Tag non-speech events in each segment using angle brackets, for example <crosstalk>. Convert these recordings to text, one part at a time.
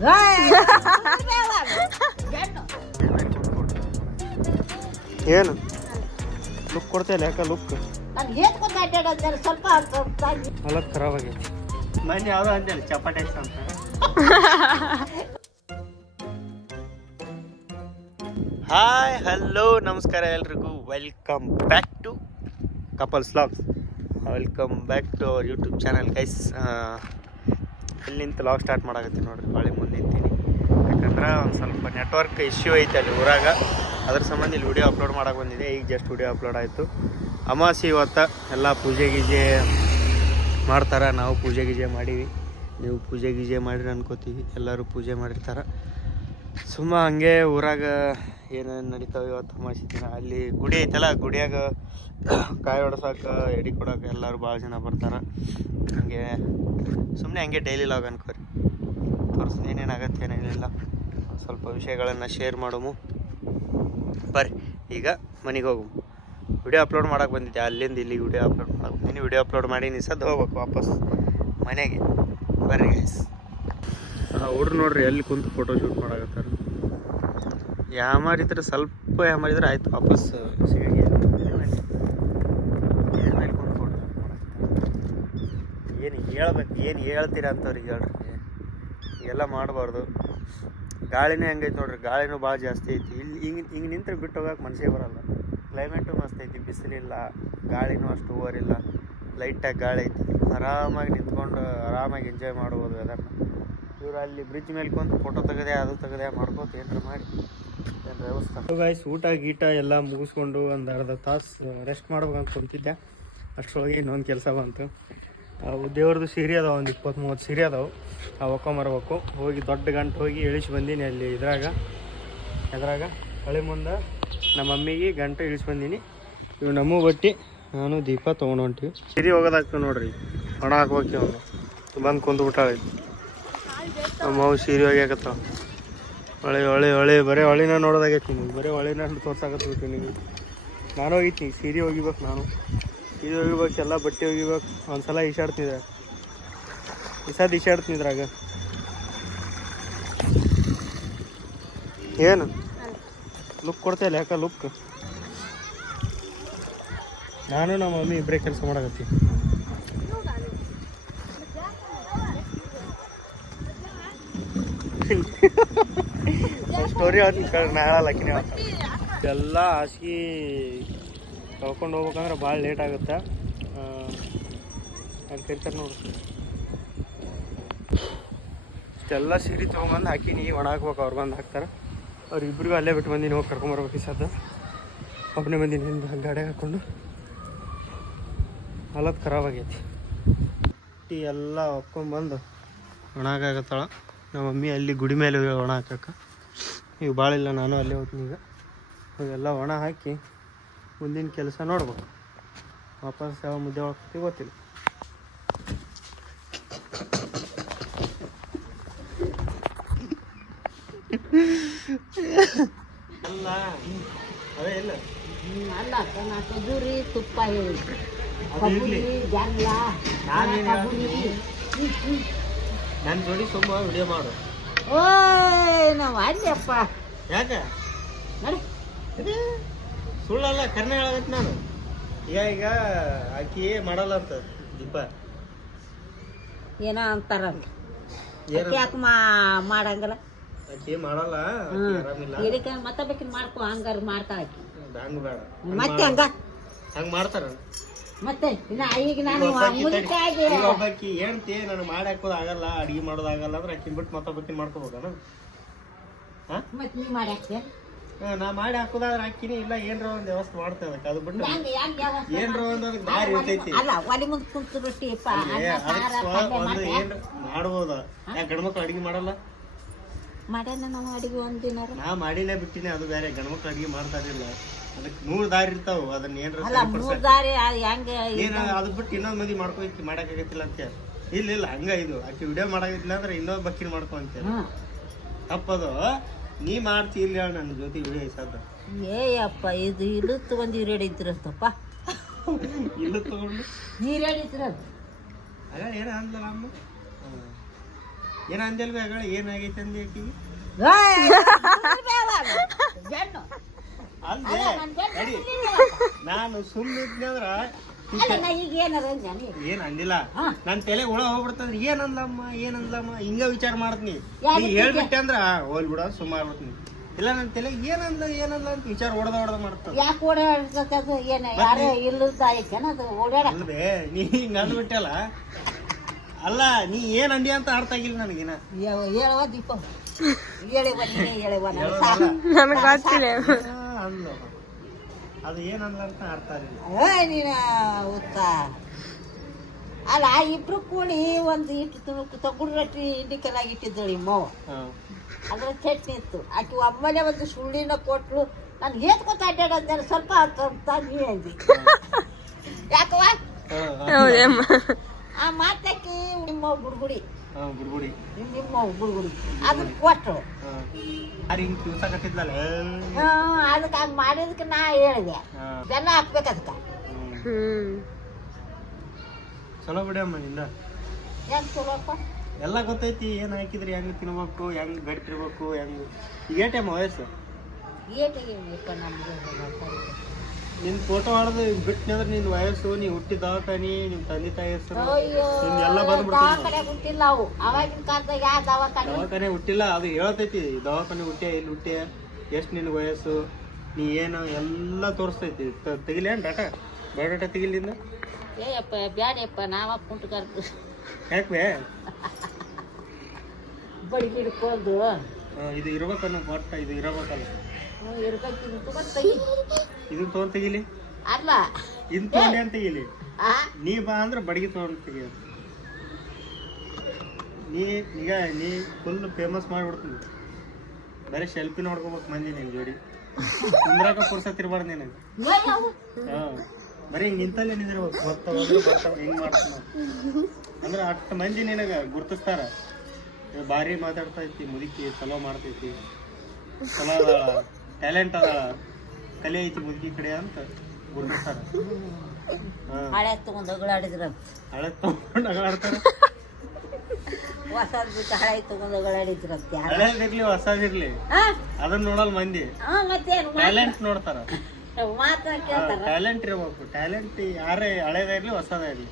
<laughs> ಏನು? ಲುಕ್ ಕೊಡ್ತೇನೆ ಯಾಕೆ ಲುಕ್ ಸ್ವಲ್ಪ ಖರಾಬ್ ಆಗಿದೆ ಮನೆ ಯಾವ್ದೋ ಅಂದೇಳಿ ಚಪಾಟಿ ಅಂತ. ಹಾಯ್ ಹಲೋ ನಮಸ್ಕಾರ ಎಲ್ರಿಗೂ. Welcome back to couples vlogs welcome back to our YouTube channel guys ಇಲ್ಲಿ ನಿಂತು ಲಾಗ್ ಸ್ಟಾರ್ಟ್ ಮಾಡಾಕತ್ತೀನಿ ನೋಡ್ರಿ ಹೊಳೆ ಮುಂದೆ ನಿಂತೀನಿ. ಯಾಕಂದ್ರೆ ಒಂದು ಸ್ವಲ್ಪ ನೆಟ್ವರ್ಕ್ ಇಶ್ಯೂ ಐತೆ ಅಲ್ಲಿ ಊರಾಗ. ಅದ್ರ ಸಂಬಂಧ ಇಲ್ಲಿ ವಿಡಿಯೋ ಅಪ್ಲೋಡ್ ಮಾಡಕ್ಕೆ ಬಂದಿದೆ, ಈಗ ಜಸ್ಟ್ ವಿಡಿಯೋ ಅಪ್ಲೋಡ್ ಆಯಿತು. ಅಮಾವಾಸ್ಯೆ ಇವತ್ತು ಎಲ್ಲ ಪೂಜೆ ಗೀಜೆ ಮಾಡ್ತಾರೆ, ನಾವು ಪೂಜೆ ಗೀಜೆ ಮಾಡೀವಿ. ನೀವು ಪೂಜೆ ಗೀಜೆ ಮಾಡಿರಿ ಅನ್ಕೋತೀವಿ, ಎಲ್ಲರೂ ಪೂಜೆ ಮಾಡಿರ್ತಾರೆ. ಸುಮ್ಮ ಹಂಗೆ ಊರಾಗ ಏನೇನು ನಡೀತಾವೆ ಇವತ್ತು ತಮಾಷೆ ಅಲ್ಲಿ ಗುಡಿ ಐತಲ್ಲ, ಗುಡಿಯಾಗ ಕಾಯಿ ಹೊಡ್ಸಕ್ಕೆ ಎಡಿ ಕೊಡೋಕೆ ಎಲ್ಲರೂ ಭಾಳ ಜನ ಬರ್ತಾರೆ. ಹಂಗೆ ಸುಮ್ಮನೆ ಹಂಗೆ ಡೈಲಿ ಲಾಗ್ ಅನ್ಕೋರಿ ತೋರಿಸ್ದು ಏನೇನಾಗತ್ತೆ ಏನೇನಿಲ್ಲ ಸ್ವಲ್ಪ ವಿಷಯಗಳನ್ನು ಶೇರ್ ಮಾಡೋಮು. ಬರ್ರಿ, ಈಗ ಮನೆಗೆ ಹೋಗು ವಿಡಿಯೋ ಅಪ್ಲೋಡ್ ಮಾಡೋಕೆ ಬಂದಿದ್ದೆ ಅಲ್ಲಿಂದ ಇಲ್ಲಿ ವಿಡಿಯೋ ಅಪ್ಲೋಡ್ ಮಾಡಕ್ಕೆ ವಿಡಿಯೋ ಅಪ್ಲೋಡ್ ಮಾಡಿ ನಿಸದ್ದು ಸದ್ದು ಹೋಗ್ಬೇಕು ವಾಪಸ್ ಮನೆಗೆ. ಬರ್ರಿ ಗೈಸ್ ಹುಡ್ರು ನೋಡ್ರಿ ಎಲ್ಲಿ ಕುಂತು ಫೋಟೋ ಶೂಟ್ ಮಾಡಕತ್ತಾರ. ಯಾಮಾರಿದ್ರೆ ಸ್ವಲ್ಪ ಯಾಮಾರಿದ್ರೆ ಆಯ್ತು, ವಾಪಸ್ ಏನು ಹೇಳ್ಬೇಕು, ಏನು ಹೇಳ್ತೀರ ಅಂತವ್ರಿಗೆ ಹೇಳ್ರಿ. ಎಲ್ಲ ಮಾಡಬಾರ್ದು. ಗಾಳಿನೇ ಹಂಗೈತೆ ನೋಡ್ರಿ, ಗಾಳಿನೂ ಭಾಳ ಜಾಸ್ತಿ ಐತಿ. ಇಲ್ಲಿ ಹಿಂಗೆ ಹಿಂಗೆ ನಿಂತ್ರೆ ಬಿಟ್ಟು ಹೋಗಕ್ಕೆ ಮನಸ್ಸೇ ಬರಲ್ಲ. ಕ್ಲೈಮೇಟು ಮಸ್ತ್ ಐತಿ, ಬಿಸಿಲಿಲ್ಲ, ಗಾಳಿನೂ ಅಷ್ಟು ಓವರ್ ಇಲ್ಲ. ಲೈಟಾಗಿ ಗಾಳಿ ಐತಿ. ಆರಾಮಾಗಿ ನಿಂತ್ಕೊಂಡು, ಆರಾಮಾಗಿ ಎಂಜಾಯ್ ಮಾಡ್ಬೋದು ಅದನ್ನು ಇವ್ರು ಅಲ್ಲಿ ಬ್ರಿಡ್ಜ್ ಮೇಲೆ ಕುಂತು ಫೋಟೋ ತೆಗದೆ, ಅದು ತೆಗದೆ ಮಾಡ್ಕೋತ ಏನಾರ ಮಾಡಿ ವ್ಯವಸ್ಥೆ. ಗಾಯ್ಸ್ ಊಟ, ಗೀಟ ಎಲ್ಲ ಮುಗಿಸ್ಕೊಂಡು ಒಂದು ಅರ್ಧ ತಾಸು ರೆಸ್ಟ್ ಮಾಡ್ಬೇಕಂತ ಕುಂತಿದ್ದೆ. ಅಷ್ಟರೊಳಗೆ ಇನ್ನೊಂದು ಕೆಲಸ ಬಂತು. ಅವು ದೇವ್ರದ್ದು ಸೀರೆ ಅದಾವ, ಒಂದು ಇಪ್ಪತ್ತು ಮೂವತ್ತು ಸೀರೆ ಅದಾವು. ಅವು ಒಕ್ಕೊಂಬರ್ಬೇಕು ಹೋಗಿ ದೊಡ್ಡ ಗಂಟು ಹೋಗಿ ಇಳಿಸಿ ಬಂದೀನಿ ಅಲ್ಲಿ ಇದ್ರಾಗ. ಅದ್ರಾಗ ಹಳೆ ಮುಂದೆ ನಮ್ಮ ಮಮ್ಮಿಗೆ ಗಂಟು ಇಳಿಸಿ ಬಂದೀನಿ. ಇವು ನಮ್ಮ ಬಟ್ಟಿ, ನಾನು ದೀಪ ತೊಗೊಂಡು ಹೊಂಟಿವಿ. ಸಿರಿ ಹೋಗೋದಾಗ್ತದೆ ನೋಡ್ರಿ. ಹಣ ಹಾಕೋಕೆ ಅವನು ಬಂದು ಕುಂತು ನಮ್ಮ ಅವು ಸೀರೆ ಹೋಗ್ಯಾಕತ್ತಾವ ಹೊಳೆ ಹೊಳೆ ಹೊಳೆ, ಬರೀ ಹೊಳಿನ ನೋಡೋದಾಗೈತಿ ನಿಮಗೆ ಬರೀ ಹೊಳಿನ ತೋರ್ಸಾಕತ್ಬೇಕು ನಿಮಗೆ ನಾನು ಹೋಗಿತ್ತೀನಿ ಸೀರೆ ಹೋಗಿಬೇಕು ನಾನು. ಸೀರೆ ಹೋಗಿಬೇಕು, ಎಲ್ಲ ಬಟ್ಟೆ ಹೋಗಿಬೇಕು. ಒಂದ್ಸಲ ಈಶಾಡ್ತಿದ್ದೆ ಈ ಸದ್ ಈಶಾಡ್ತೀನಿ ಇದ್ರಾಗ. ಏನು? ಲುಕ್ ಕೊಡ್ತಾಯಿಲ್ಲ ಯಾಕೆ ಲುಕ್ ನಾನು, ನಮ್ಮ ಮಮ್ಮಿ ಇಬ್ಬರೇ ಕೆಲಸ ಮಾಡಕತ್ತಿ. ಸ್ಟೋರಿ ಹೇಳ್ತೀನಿ ನಾ ಹೇಳಲ್ಲ ಆಕಿನೇ ಹೇಳ್ತಾಳೆ. ಎಲ್ಲ ಹಾಸಿಗೆ ಕಳ್ಕೊಂಡು ಹೋಗ್ಬೇಕಂದ್ರೆ ಭಾಳ ಲೇಟ್ ಆಗುತ್ತೆ. ಅಲ್ಲಿ ಕರಿತಾರೆ ನೋಡಿ. ಇಷ್ಟೆಲ್ಲ ಸೀರೆ ತೊಗೊಂಬಂದು ಹಾಕಿನಿ, ಒಣ ಹಾಕ್ಬೇಕು, ಅವ್ರು ಬಂದು ಹಾಕ್ತಾರೆ. ಅವ್ರಿಬ್ರಿಗೂ ಅಲ್ಲೇ ಬಿಟ್ಟು ಬಂದಿನಿ, ಹೋಗಿ ಕರ್ಕೊಂಬರ್ಬೇಕು ಈ ಒಬ್ಬನೇ ಬಂದಿನಿ, ಹಿಂದೆ ಗಾಡಿ ಹಾಕ್ಕೊಂಡು. ಹಾಲತ್ ಖರಾಬ್ ಆಗೈತಿ. ಟೀ ಎಲ್ಲ ಒಣ ಹಾಕಾಗತ್ತಾಳ ನಮ್ಮ ಮಮ್ಮಿ ಅಲ್ಲಿ ಗುಡಿ ಮೇಲೆ ಒಣ ಹಾಕಕ್ಕೆ. ಈಗ ಭಾಳ ಇಲ್ಲ ನಾನು ಅಲ್ಲೇ ಹೋಗ್ತೀನಿ ಈಗ. ಅವೆಲ್ಲ ಒಣ ಹಾಕಿ ಮುಂದಿನ ಕೆಲಸ ನೋಡ್ಬೇಕು. ವಾಪಸ್ ಯಾವ ಮುದ್ದೆ ಒಳಗೆ ಗೊತ್ತಿಲ್ಲ. ಅಲ್ಲ ಅದೇ ಇಲ್ಲ. ಅಲ್ಲ ತುಪ್ಪ ಹೇಳಿ. ನನ್ನ ಜೋಡಿ ಸುಮ್ಮ ವಿಡಿಯೋ ಮಾಡು. ಓಯ್ ನಾವು ಅಲ್ಲಪ್ಪ ಯಾಕೆ? ನಡಿ. ಇದು ಸುಳ್ಳಲ್ಲ ಕರ್ನೆ ಹೇಳಾಗತ್ತೆ ನಾನು. ಈಗ ಈಗ ಆಕಿ ಮಾಡಲ್ಲ ಅಂತ ದೀಪ. ಏನೋ ಅಂತಾರಲ್ಲ. ಏನು ಯಾಕೆ ಮಾ ಮಾಡಂಗಲ್ಲ. ಆಕಿ ಮಾಡಲ್ಲ ಆಕಿ ಆರಾಮಿಲ್ಲ. ಇದಕ್ಕೆ ಮತ್ತೆ ಬೇಕಿನ್ ಮಾಡ್ಕೊ ಹಂಗಾರ ಮಾಡ್ತಾ ಆಕಿ ಹಂಗ ಬೇಡ. ಮತ್ತೆ ಹಂಗ ಹಂಗ? ಮಾಡ್ತಾರ ಮತ್ತೆ ಇನ್ನ ಈಗ ನಾನು ಈಗ ಒಬ್ಬಾಕಿ ಹೇಳ್ತಿ ಮಾಡಿ ಹಾಕೋದಾಗಲ್ಲ ಅಡಿಗೆ ಮಾಡೋದಾಗಲ್ಲ ಅಂದ್ರೆ ಅಕ್ಕಿ ಬಿಟ್ಟು ಮತ್ತೊಬ್ಬಾಕಿ ಮಾಡ್ಕೋಬೇಕನ ಹಾ? ಮತ್ತೆ ನೀ ಮಾಡಿ ಹಾಕ್ತೀಯ ಹಾ, ನಾ ಮಾಡಿ ಹಾಕೋದಾದ್ರೆ ಹಾಕಿನಿ ಇಲ್ಲ ಏನ್ರ ಒಂದ್ ವ್ಯವಸ್ಥೆ ಮಾಡ್ತೇವೆ ಅದಕ್ಕೆ ಅದು ಬಿಟ್ಟು ಹೆಂಗ್ ಹೆಂಗ್ ವ್ಯವಸ್ಥೆ ಏನ್ರ ಒಂದ್ ಅದಕ್ಕೆ ದಾರಿ ಇರ್ತೈತಿ. ಅಲ್ಲ ಒಲಿ ಮುಂದೆ ಕುಂತು ರೊಟ್ಟಿ ಪ ಏ, ಅನ್ನ ಅದಕ್ಕೆ ಸಾರ ಸ್ವ- ಪಲ್ಯ ಒಂದು ಮಾಡ್ತೀಯ? ಏನ್ರ ಮಾಡ್ಬೋದ? ಯಾಕೆ ಗಂಡ್ಮಕ್ಳು ಅಡಿಗೆ ಮಾಡಲ್ಲ? ಮಾಡ್ಯಾನ ನಾವು ಅಡಿಗೆ ಒಂದಿನ ನಾ ಮಾಡಿನೇ ಬಿಟ್ಟಿನಿ ಅದು ಬೇರೆ. ಗಂಡ್ಮಕ್ಳು ಅಡಿಗೆ ಮಾಡ್ತಾರಿಲ್ಲ ಅದಕ್ಕೆ ನೂರು ದಾರಿ ಇರ್ತಾವ ಅದನ್ನ ಏನ್ರ ಅಲ್ಲ ಮೂರ್ ದಾರಿ ಅದ್ ಹೆಂಗ ಏನ ಅದ್ ಬಿಟ್ಟು ಇನ್ನೊಂದ್ ಮಂದಿ ಮಾಡ್ಕೋಕ್ ಮಾಡಕ್ಕಾಗತ್ತಿಲ್ಲ ಅಂತ ಇಲ್ಲ ಇಲ್ಲ ಹಂಗ ಇದು ಆಕಿ ವಿಡಿಯೋ ಮಾಡಾಗಿಲ್ಲ ಅಂದ್ರೆ ಇನ್ನೊಂದ್ ಬಕ್ಕಿನ ಮಾಡ್ಕೊ ಅಂತ ತಪ್ಪದು ನೀ ಮಾಡ್ತಿ ಇಲ್ಲ ಹೇಳ ನನ್ನ ಜೊತೆ ವಿಡಿಯೋ ಸದ್ದ ಏಯಪ್ಪ ಇದು ಇದು ತಗೊಂಡು ಈರೇಡು ಇದ್ರಪ್ಪ ಇಲ್ಲ ತಗೊಂಡು ನೀರೇಡಿ ಇದ್ರ ಆಗ ಏನ ಅಂದ್ಲ ನಮ್ಮ ಏನ ಅಂದಿಲ್ವ ಅಗಳ ಏನಾಗೈತೆ ಅಂದಿ ಆಕಿಗೆ ಅಲ್ದೆ ನನ್ ಬೆನ್ನು ನಡಿ. ನಾನು ಸುಮ್ಮನೆ ಇದ್ನಿ ಅಂದ್ರ ಏನ್ ಅಂದಿಲ್ಲ. ನನ್ ತಲೆ ಹುಳ ಹೋಗ್ಬಿಡ್ತಂದ್ರ ಏನ್ ಅಂದ್ಲಮ್ಮ ಏನ್ ಅಂದ್ಲಮ್ಮ ಹಿಂಗ ವಿಚಾರ ಮಾಡ್ತೀನಿ. ಯಾಕೆ ನೀ ಹೇಳ್ಬಿಟ್ಟೆ ಅಂದ್ರ ಹೋಲ್ ಬಿಡ ಸುಮಾರು ಬಿಡ್ತೀನಿ. ಇಲ್ಲ ನನ್ ತಲೆ ಏನಂದ ಏನಂದ ಅಂತ ವಿಚಾರ ಹೊಡೆದ ಹೊಡೆದ ಮಾಡ್ತದ ಯಾಕೆ ಓಡಾಡ್ತದೆ ಅದು ಏನ ಯಾರೇ ಇಲ್ಲದ ಅದು ಓಡಾಡ. ನೀ ಹಿಂಗ ಅಂದ್ಬಿಟ್ಟಲ್ಲ ಅಲ್ಲ ನೀ ಏನ್ ಅಂದಿ ಅಂತ ಅರ್ಥ ಆಗಿಲ್ಲ ನನಗಿನ ಹೇಳುವ ದೀಪ. ಹೇಳಿ ನೀನೇ ಹೇಳಿ ಬನ್ನಿ ನನಗೆ ಗೊತ್ತಿಲ್ಲ. ಅಂದ್ಲ ಅದು ಏನಂದ್ಲ ಅಂತ ಅರ್ಥ ಆಗಿಲ್ಲ ಏ ನೀನ ಉತ್ತ. ಅಲ್ಲ ಇಬ್ರು ಕೂಡಿ ಒಂದು ಇಟ್ಟು ತಗೊಂಡು ರೊಟ್ಟಿ ಇಂಡಿಕಲಾಗಿ ಇಟ್ಟಿದ್ದಳು ನಿಮ್ಮವ್ವ. ಅದ್ರ ಚಟ್ನಿ ಇತ್ತು. ಆಕೆ ಒಮ್ಮನೆ ಒಂದು ಸುಳ್ಳಿನ ಕೊಟ್ಲು. ನಾನು ಗೊತ್ತ ಅಡ್ಡಾಡಂದ್ರೆ ಸ್ವಲ್ಪ ಅಂತ ನೀ ಅಂದಿ ಯಾಕವ್ವ. ಆ ಮಾತಾಕಿ ನಿಮ್ಮ ಗುಡ್ಗುಡಿ. ಬುಡ್ಬುಡಿ ಬುಡ್ಗುಡಿ ಅದಕ್ಕೆ ಕೊಟ್ಟು ಹಾ. ಯಾರ್ ಹಿಂಗ್ ಕಿವ್ಸಾಕತ್ತಿದ್ಲಲ್ಲ ಹ್ಮ್, ಅದಕ್ಕೆ ಹಂಗೆ ಮಾಡಿದಕ್ಕೆ ನಾ ಹೇಳಿದೆ. ಬೆಲ್ಲ ಹಾಕ್ಬೇಕು ಅದಕ್ಕೆ. ಹ್ಮ್. ಬಿಡಿ ಚಲೋ ಬಿಡಮ್ಮ ನಿಂದ. ಚಲೋಪ್ಪ ಎಲ್ಲ ಗೊತ್ತೈತಿ ಏನ್ ಹಾಕಿದ್ರಿ ಹೆಂಗ್ ತಿನ್ಬೇಕು ಹೆಂಗ್ ಗಟ್ಟಿರ್ಬೇಕು ಹೆಂಗ್ ಏಟಮ್ಮ ವಯಸ್ಸು? ಏಟಿಗೆ ನಮ್ಗೆ. ನಿನ್ ಫೋಟೋ ಹೊಡೆದು ಬಿಟ್ಟನಿ ಅಂದ್ರೆ ನಿನ್ ವಯಸ್ಸು ನೀ ಹುಟ್ಟಿದ ದವಾಖಾನಿ ನಿಮ್ ತಂದೆ ತಾಯಿ ಹೆಸರು ಎಲ್ಲ ಹುಟ್ಟಿಲ್ಲ ಅವು. ಅವಾಗಿನ ಕಾಲದಾಗ ಯಾವ ದವಾಖಾನೆ? ದವಾಖಾನೆ ಹುಟ್ಟಿಲ್ಲ ಅದು ಹೇಳ್ತೈತಿ ದವಾಖಾನೆ ಹುಟ್ಟಿಯ ಇಲ್ಲಿ ಹುಟ್ಟಿಯ ಎಷ್ಟು ನಿನ್ ವಯಸ್ಸು ನೀ ಏನು ಎಲ್ಲ ತೋರಿಸ್ತೈತಿ. ತೆಗಿಲೇನ್ ಡಾಟಾ? ಬಯೋಡಾಟಾ ತೆಗಿಲಿಂದ ಏಯಪ್ಪ ಬ್ಯಾಡಪ್ಪ ನಾವ ಯಾಕೆ ಬಡಿ ಇದು ಇರ್ಬೇಕನ್ನ ಒಟ್ಟ ಇದು ಇರಬೇಕಲ್ಲ. ಇರ್ಬೇಕು ಇದನ್ನ ತೊಗೊಂಡ್ ತೆಗಿಲಿ? ಅಲ್ಲ ಇದ್ ತೊಗೊಂಡೆ ಅಂತ ತೆಗಿಲಿ? ಆ? ನೀ ಬಾ ಅಂದ್ರೆ ಬಡಗಿ ತೊಗೊಂಡ್ ತೆಗಿ ನೀ ಈಗ ನೀ ಫುಲ್ ಫೇಮಸ್ ಮಾಡ್ಬಿಡ್ತೀನಿ. ಬರೀ ಸೆಲ್ಫಿ ನೋಡ್ಕೋಬೇಕು ಮಂದಿ ನಿನ್ ಜೋಡಿ. ಕುಂದ್ರಾಕ ಕುರ್ಸತ್ತಿರ್ಬಾರ್ದು ನಿನಗೆ. ಹಾ. ಬರೀ ಹಿಂಗ್ ನಿಂತಲ್ಲೇ ನಿಂದಿರ್ಬೇಕು ಬರ್ತಾವ ಬರ್ತಾವ. ಹಿಂಗ್ ಮಾಡ್ತಾನ. ಅಂದ್ರೆ ಅಷ್ಟು ಮಂದಿ ನಿನಗ ಗುರ್ತಿಸ್ತಾರ. ಭಾರಿ ಮಾತಾಡ್ತಾ ಮಾತಾಡ್ತೈತಿ ಮುದುಕಿ ಚಲೋ ಮಾಡ್ತೈತಿ ಚಲೋ ಅದಾಳ. ಟ್ಯಾಲೆಂಟ್ ಅದಾಳ. ಕಲೆ ಐತಿ ಮುದುಕಿ ಕಡೆ ಅಂತ ಗುರುತಿಸ್ತಾರ. ಹಳೆ ತಗೊಂಡು ಅಗಳಾಡಿದ್ರ ಹಳೆ ತಗೊಂಡು ಅಗಳಾಡ್ತಾರ ಹೊಸದ್ ಬಿಟ್ಟು ಹಳೆ ತಗೊಂಡ್ ಅಗಳಾಡಿದ್ರ ಯಾರು? ಹಳೇದಿರ್ಲಿ ಹೊಸದಿರ್ಲಿ. ಅದನ್ನ ನೋಡಲ್ ಮಂದಿ. ಟ್ಯಾಲೆಂಟ್ ನೋಡ್ತಾರ. ಮಾತ್ರ ಕೇಳ್ತಾರ. ಟ್ಯಾಲೆಂಟ್ ಇರ್ಬೇಕು. ಟ್ಯಾಲೆಂಟ್ ಯಾರೇ ಹಳೇದ ಇರ್ಲಿ ಹೊಸದ ಇರ್ಲಿ.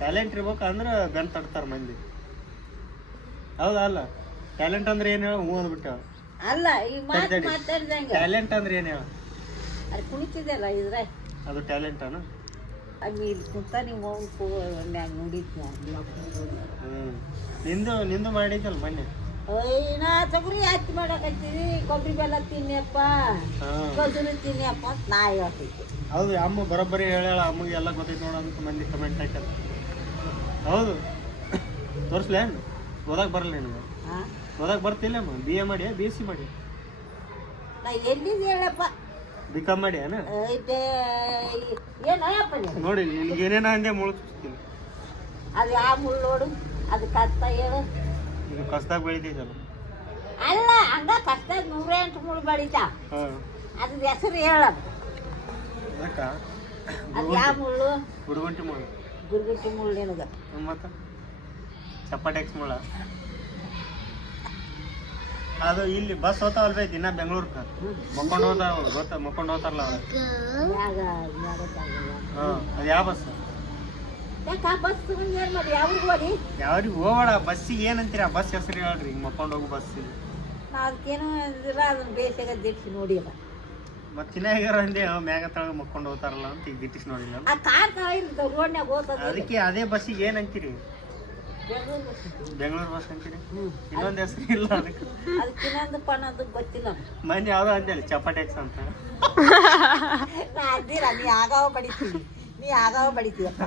ಟ್ಯಾಲೆಂಟ್ ಇರ್ಬೇಕು ಅಂದ್ರೆ ಬೆನ್ ತಡ್ತಾರ ಮಂದಿ. ಹೌದಾ ಅಲ್ಲ? ಟ್ಯಾಲೆಂಟ್ ಅಂದ್ರೆ ಏನು ಹೇಳ? ಹೂ ಅಂದ್ಬಿಟ್ಟ ಅಲ್ಲ ಈ ಮಾತು ತಡಿ. ಟ್ಯಾಲೆಂಟ್ ಅಂದ್ರೆ ಏನು ಹೇಳ? ಅದು ಕುಣಿತಿದೆಯಲ್ಲ ಇದ್ರೆ? ಅದು ಟ್ಯಾಲೆಂಟ್ ಅಲ್ಲ ಅಲ್ಲಿ ಇಲ್ಲಿ ಕುಂತ ನೀವು ಹೋಗ್ಕು ಮ್ಯಾಗ ನೋಡಿದ್ನ ನಿಂದು ನಿಂದು ಮಾಡಿದ್ದಲ್ಲ ಮೊನ್ನೆ? ನಾ ತೊಗರಿ ಹತ್ತಿ ಮಾಡಕತ್ತೀನಿ. ಕೊಬ್ಬರಿ ಬೆಲ್ಲ ತಿನ್ನಪ್ಪ ಹಾ. ತಿನ್ನಿಯಪ್ಪ ಅಂತ ನಾ ಹೇಳ್ತಿದ್ದೆ. ಹೌದು ಅಮ್ಮ ಬರೋಬ್ಬರಿ ಹೇಳ ಅಮ್ಮಗೆ ಎಲ್ಲ ಗೊತ್ತೈತೆ ನೋಡ ಅಂತ ಮಂದಿ ಕಮೆಂಟ್ ಹಾಕ್ಯಾರ. ಹೌದು. ತೋರಿಸ್ಲೇನು ಓದಕ್ ಬರಲ್ಲ ನಿಮಗೆ ಹಾ. ಓದಕ್ ಬರ್ತಿಲ್ಲ ಅಮ್ಮ. ಬಿ ಎ ಮಾಡಿ ಬಿ ಎಸ್ ಸಿ ಮಾಡಿ. ನಾ ಎಲ್ಲಿದ್ದು ಹೇಳಪ್ಪ? ಬಿ ಕಾಮ್ ಮಾಡಿ ಏನ? ನೋಡಿ ನಿನ್ಗೆ ಏನೇನ ಅಂದೆ ಮುಳುಗಿಸ್ತೀನಿ ಅದು ಯಾವ ನೋಡು ಅದು ಕಷ್ಟ ಹೇಳು. ಇದು ಕಸ್ದಾಗ ಬೆಳಿತೈತಲ್ಲ ಅಲ್ಲ ಹಂಗ ಕಷ್ಟ ನೂರ ಎಂಟು ಮುಳ್ಳು ಬೆಳಿತಾ. ಅದು ಹೆಸರು ಹೇಳ. ಅದು ಯಾವ ಮುಳ್ಳು? ಗುಡುಗುಂಟಿ ಮುಳ್ಳು. ಗುಡುಗುಂಟಿ ಮುಳ್ಳು ನಿನಗೆ. ಮತ್ತು? ಚಪ್ಪಾಟೆಕ್ಸ್ ಮುಳ್ಳ. ಅದು ಇಲ್ಲಿ ಬಸ್ ಹೋತಾವಲ್ ಬೈ ದಿನ ಬೆಂಗಳೂರ್ಕ. ಮಕ್ಕೊಂಡು ಹೋತಾವ ಗೊತ್ತ ಮಕ್ಕೊಂಡು ಹೋತಾರಲ್ಲ ಅದು ಯಾವ ಬಸ್? ಯಾಕ ಆ ಬಸ್ ಏನಂತೀರ ಏನ್ ಯಾವ್ರಿಗೆ ಹೋಗಿ? ಯಾವ್ರಿಗೆ ಹೋಗೋಣ ಬಸ್ಸಿಗೆ ಏನು ಆ ಬಸ್ ಹೆಸರು ಹೇಳ್ರಿ ಹಿಂಗೆ ಮಕ್ಕೊಂಡು ಹೋಗು ಬಸ್ ಅದಕ್ಕೇನು ಇಲ್ಲ ಅದನ್ನ ಬೇಸಿಗೆ ದಿಟ್ಸಿ ನೋಡಿಲ್ಲ. ಮತ್ತೆ ಚಿನ್ನಾಗ್ಯಾರ ಅಂದೆ ಮ್ಯಾಗ ತಳಗ ಮಕ್ಕೊಂಡು ಹೋಗ್ತಾರಲ್ಲ ಅಂತ ಈಗ ದಿಟ್ಟಿಸಿ ನೋಡಿಲ್ಲ ಅದಕ್ಕೆ ಅದೇ ಬಸ್ಸಿಗೆ ಏನಂತೀರಿ? ಬೆಂಗಳೂರು ಬಸ್ ಅಂತೀರಿ ಇನ್ನೊಂದು ಹೆಸರು ಇಲ್ಲ ಅದಕ್ಕೆ. ಅದಕ್ಕೆ ಇನ್ನೊಂದು ಅದು ಗೊತ್ತಿಲ್ಲ. ಮೊನ್ನೆ ಯಾವುದೋ ಅಂದೇಳಿ ಚಪಾಟೆಕ್ಸ್ ಅಂತ. ನಾ ಅಂದಿಲ್ಲ ನೀ ಆಗಾವ ಬಡಿತೀವಿ ನೀ ಆಗಾವ ಬಡಿತೀಯಪ್ಪ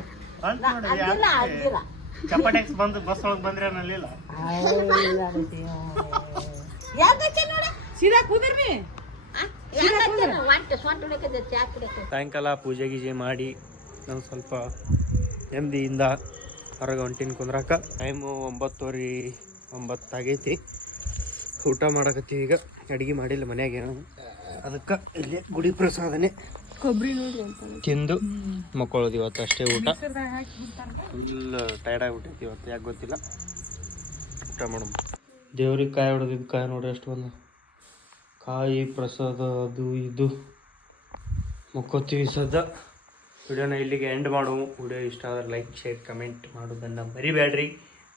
ಅಂತ ಅಂದಿಲ್ಲ ಅಂದಿಲ್ಲ. ಚಪಾಟೆಕ್ಸ್ ಬಂದು ಬಸ್ ಒಳಗೆ ಬಂದ್ರೆ ಅನ್ನಲಿಲ್ಲ ಯಾಕೆ ನೋಡ? ಸೀದಾ ಕುದಿರ್ಮಿ ಸಾಯಂಕಾಲ ಪೂಜೆ ಗೀಜೆ ಮಾಡಿ ನಾನು ಸ್ವಲ್ಪ ನೆಮ್ಮದಿಯಿಂದ ಹೊರಗೆ ಹೊಂಟಿನ ಕುಂದ್ರಾಕ. ಟೈಮು ಒಂಬತ್ತುವರೆ ಒಂಬತ್ತಾಗೈತಿ ಊಟ ಮಾಡಕತ್ತೀವಿ ಈಗ. ಅಡುಗೆ ಮಾಡಿಲ್ಲ ಮನ್ಯಾಗ ಏನೋ. ಅದಕ್ಕೆ ಇಲ್ಲಿ ಗುಡಿ ಪ್ರಸಾದನೆ. ಕೊಬ್ಬರಿ ನೋಡ್ರಿ ತಿಂದು ಮಕ್ಕೊಳ್ಳೋದು ಇವತ್ತು ಅಷ್ಟೇ ಊಟ. ಫುಲ್ ಟೈರ್ಡ್ ಆಗಿಬಿಟ್ಟೈತಿ ಇವತ್ತು. ಯಾಕೆ ಗೊತ್ತಿಲ್ಲ. ಊಟ ಮಾಡಮ್ಮ ದೇವ್ರಿಗೆ ಕಾಯಿ ಹೊಡೆದಿದ್ದು ಕಾಯಿ ನೋಡ್ರಿ ಅಷ್ಟು ಒಂದು. ಕಾಯಿ ಪ್ರಸಾದ ಅದು ಇದು. ಮುಕ್ಕೋತೀವಿ ಸದ್ದ ವಿಡಿಯೋನ ಇಲ್ಲಿಗೆ ಎಂಡ್ ಮಾಡು. ವಿಡಿಯೋ ಇಷ್ಟ ಆದರೆ ಲೈಕ್ ಶೇರ್ ಕಮೆಂಟ್ ಮಾಡೋದನ್ನು ಮರಿಬೇಡ್ರಿ.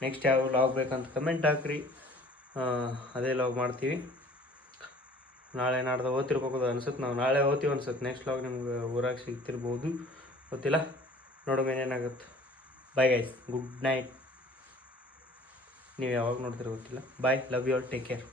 ನೆಕ್ಸ್ಟ್ ಯಾವ ಲಾಗ್ ಬೇಕಂತ ಕಮೆಂಟ್ ಹಾಕ್ರಿ. ಅದೇ ಲಾಗ್ ಮಾಡ್ತೀವಿ. ನಾಳೆ ನಾಡ್ದು ಓದ್ತಿರ್ಬೇಕು ಅನ್ಸುತ್ತೆ. ನಾವು ನಾಳೆ ಓದ್ತೀವಿ ಅನ್ಸುತ್ತೆ. ನೆಕ್ಸ್ಟ್ ಲಾಗ್ ನಿಮ್ಗೆ ಊರಾಗ ಸಿಗ್ತಿರ್ಬೋದು. ಗೊತ್ತಿಲ್ಲ? ನೋಡೋಮ ಏನಾಗುತ್ತೆ. ಬಾಯ್ ಗೈಸ್ ಗುಡ್ ನೈಟ್ ನೀವು ಯಾವಾಗ ನೋಡ್ತೀರ ಗೊತ್ತಿಲ್ಲ. Bye love you all take care